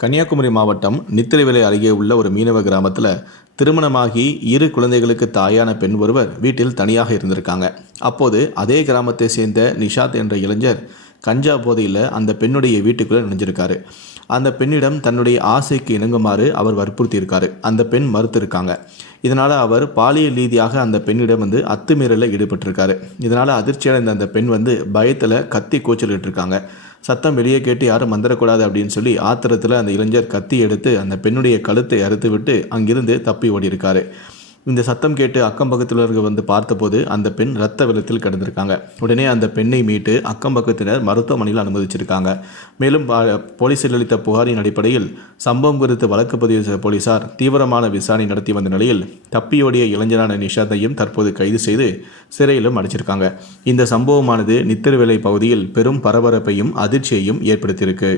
கன்னியாகுமரி மாவட்டம் நித்திரைவிலை அருகே உள்ள ஒரு மீனவ கிராமத்தில் திருமணமாகி இரு குழந்தைகளுக்கு தாயான பெண் ஒருவர் வீட்டில் தனியாக இருந்திருக்காங்க. அப்போது அதே கிராமத்தை சேர்ந்த நிஷாத் என்ற இளைஞர் கஞ்சா போதையில் அந்த பெண்ணுடைய வீட்டுக்குள்ளே நுழைஞ்சிருக்காரு. அந்த பெண்ணிடம் தன்னுடைய ஆசைக்கு இணங்குமாறு அவர் வற்புறுத்தியிருக்காரு. அந்த பெண் மறுத்திருக்காங்க. இதனால் அவர் பாலியல் ரீதியாக அந்த பெண்ணிடம் வந்து அத்துமீறலில் ஈடுபட்டிருக்காரு. இதனால் அதிர்ச்சியடைந்த அந்த பெண் வந்து பயத்தில் கத்தி கூச்சலிட்டு இருக்காங்க. சத்தம் வெளியே கேட்டு யாரும் வந்துடக்கூடாது அப்படின்னு சொல்லி ஆத்திரத்தில் அந்த இளைஞர் கத்தி எடுத்து அந்த பெண்ணுடைய கழுத்தை அறுத்து விட்டு அங்கிருந்து தப்பி ஓடி இருக்காரு இந்த சத்தம் கேட்டு அக்கம் பக்கத்தினர்கள் வந்து பார்த்தபோது அந்த பெண் ரத்த வெள்ளத்தில் கிடந்திருக்காங்க. உடனே அந்த பெண்ணை மீட்டு அக்கம் பக்கத்தினர் மருத்துவமனையில் அனுமதிச்சிருக்காங்க. மேலும் போலீசில் அளித்த புகாரின் அடிப்படையில் சம்பவம் குறித்து வழக்கு பதிவு செய்த போலீசார் தீவிரமான விசாரணை நடத்தி வந்த நிலையில் தப்பியோடிய இளைஞரான நிஷாந்தையும் தற்போது கைது செய்து சிறையிலும் அடைச்சிருக்காங்க. இந்த சம்பவமானது நித்திருவேலை பகுதியில் பெரும் பரபரப்பையும் அதிர்ச்சியையும் ஏற்படுத்தியிருக்கு.